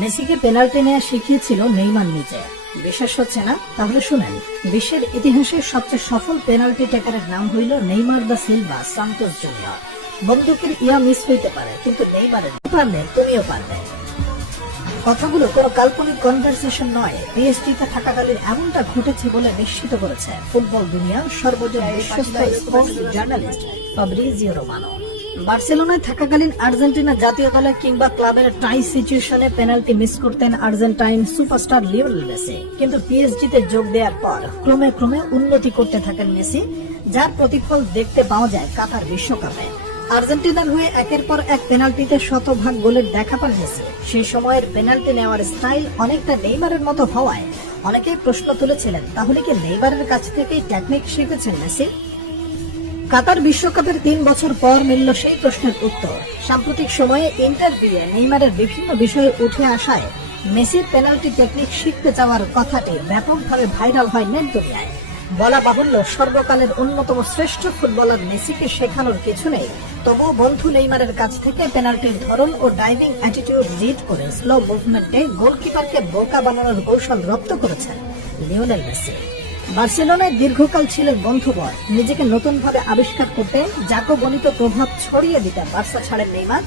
মেসিকে পেনাল্টি নেওয়া শিখিয়েছিল নেইমার নিজে। বিশ্বাস হচ্ছে না? তাহলে শুনেন। বিশ্বের ইতিহাসে সবচেয়ে সফল পেনাল্টি টেকারের নাম হইল Neymar da Silva Santos junior. বন্দুকের ইয়া মিস হইতে পারে, কিন্তু নেইমারের পারলে তুমিও পারবে। কথাগুলো কোনো কাল্পনিক কনভারসেশন নয়, পিএসজিতে থাকাকালীন এমনটা ঘটেছে বলে নিশ্চিত করেছে ফুটবল দুনিয়ার সর্বজন বিশ্বস্ত স্পোর্টস জার্নালিস্ট ফাব্রিজিও রোমানো। বার্সেলোনায় থাকাকালীন আর্জেন্টিনা জাতীয় দলে কিংবা ক্লাবের টাই সিচুয়েশনে পেনাল্টি মিস করতেন আর্জেন্টাইন সুপারস্টার লিওনেল মেসি, কিন্তু পিএসজিতে যোগ দেওয়ার পর ক্রমে ক্রমে উন্নতি করতে থাকেন মেসি, যার প্রতিফল দেখতে পাওয়া যায় কাতার বিশ্বকাপে। আর্জেন্টিনার হয়ে একের পর এক পেনাল্টিতে শতভাগ গোলের দেখা পান মেসি। সেই সময়ের পেনাল্টি নেওয়ার স্টাইল অনেকটা নেইমারের মতো হওয়ায় অনেকেই প্রশ্ন তুলেছিলেন, তাহলে কি নেইমারের কাছ থেকেই টেকনিক শিখেছেন মেসি? কাতার বিশ্বকাপের 3 বছর পর মিলল সেই প্রশ্নের উত্তর। সাম্প্রতিক সময়ে ইন্টারভিউয়ে নেইমারের বিভিন্ন বিষয়ে উঠে আসায় মেসির পেনাল্টি টেকনিক শিখতে চাওয়ার কথাটি ব্যাপকভাবে ভাইরাল হয় নেট দুনিয়ায়। বলা বাহুল্য, সর্বকালের অন্যতম শ্রেষ্ঠ ফুটবলার মেসিকে শেখানোর কিছু নেই, তবুও বন্ধু নেইমারের কাছ থেকে পেনাল্টির ধরন ও ডাইভিং অ্যাটিটিউড রিড করে স্লো মুভমেন্টে গোলকিপারকে বোকা বানানোর কৌশল রপ্ত করেছেন লিওনেল মেসি। বার্সেলোনায় দীর্ঘকাল ছিলেন বন্ধুবর, নিজেকে নতুনভাবে আবিষ্কার করতে জাকবনিত প্রভাব ছড়িয়ে দিতে বার্সা ছাড়েন নেইমার।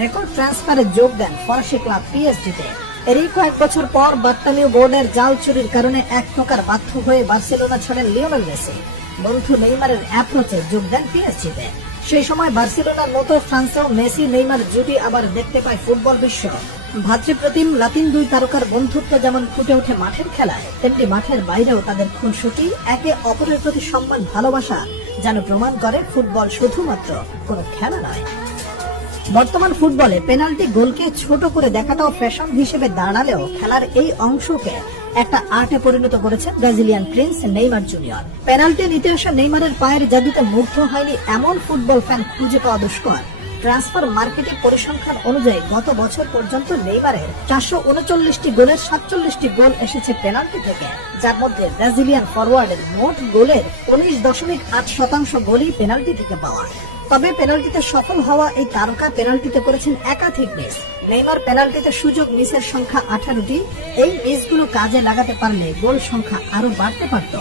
রেকর্ড ট্রান্সফারে যোগ দেন ফরাসি ক্লাব পিএসজিতে। এরই কয়েক বছর পর বার্তামিউ বোর্ডের জাল চুরির কারণে এক প্রকার বাধ্য হয়ে বার্সেলোনা ছাড়েন লিওনেল মেসি। বন্ধু নেইমারের অ্যাপ্রোচে যোগ দেন পিএসজিতে। সেই সময় বার্সেলোনার মতো ফ্রান্সেও মেসি নেইমার জুটি আবার দেখতে পায় ফুটবল বিশ্ব। ভাতৃপ্রতিম লাতিন দুই তারকার বন্ধুত্ব যেমন ফুটে ওঠে মাঠের খেলায়, তেমনি মাঠের বাইরেও তাদের খুনসুটি, একে অপরের প্রতি সম্মান, ভালোবাসা যেন প্রমাণ করে ফুটবল শুধুমাত্র কোনো খেলা নয়। বর্তমান ফুটবলে পেনাল্টি গোলকে ছোট করে দেখাটাও ফ্যাশন হিসেবে দাঁড়ালেও খেলার এই অংশকে একটা আর্টে পরিণত করেছে ব্রাজিলিয়ান প্রিন্স নেইমার জুনিয়র। পেনাল্টির ইতিহাসে নেইমারের পায়ের জাদুতে মুগ্ধ হয়নি এমন ফুটবল ফ্যান খুঁজে পাওয়া দুষ্কর। ট্রান্সফার মার্কেটিং পরিসংখ্যান অনুযায়ী গত বছর পর্যন্ত নেইমারের 439টি গোলের 47টি গোল এসেছে পেনাল্টি থেকে, যার মধ্যে ব্রাজিলিয়ান ফরওয়ার্ডের মোট গোলের 19.8% গোলই পেনাল্টি থেকে পাওয়া। তবে পেনাল্টিতে সফল হওয়া এই তারকা পেনাল্টিতে করেছেন একাধিক মিস। নেইমার পেনাল্টিতে সুযোগ মিসের সংখ্যা 18টি। এই মিসগুলো কাজে লাগাতে পারলে গোল সংখ্যা আরো বাড়তে পারত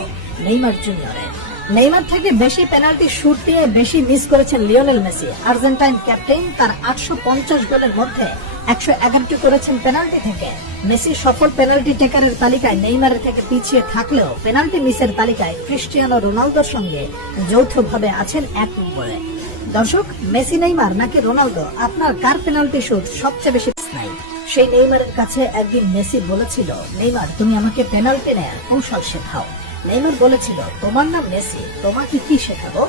নেইমার জুনিয়রের। নেইমার থেকে বেশি পেনাল্টি শুট দিয়ে বেশি মিস করেছেন লিওনেল মেসি। আর্জেন্টাইন ক্যাপ্টেন তার 850 গোলের মধ্যে 111টি করেছেন পেনাল্টি থেকে। মেসি সফল পেনাল্টি টেকারের তালিকায় নেইমারের থেকে পিছিয়ে থাকলেও পেনাল্টি মিসের তালিকায় ক্রিস্টিয়ানো রোনালদোর সঙ্গে যৌথভাবে আছেন 1 নম্বরে। দর্শক, মেসি নেইমার নাকি রোনালদো, আপনার কার পেনাল্টি শুট সবচেয়ে বেশি নাই? সেই নেইমারের কাছে একদিন মেসি বলেছিল, নেইমার তুমি আমাকে পেনাল্টি নেয়ার কৌশল শেখাও। নেইমার বলেছিল, তোমার নাম মেসি, তোমাকে কি শেখাবো?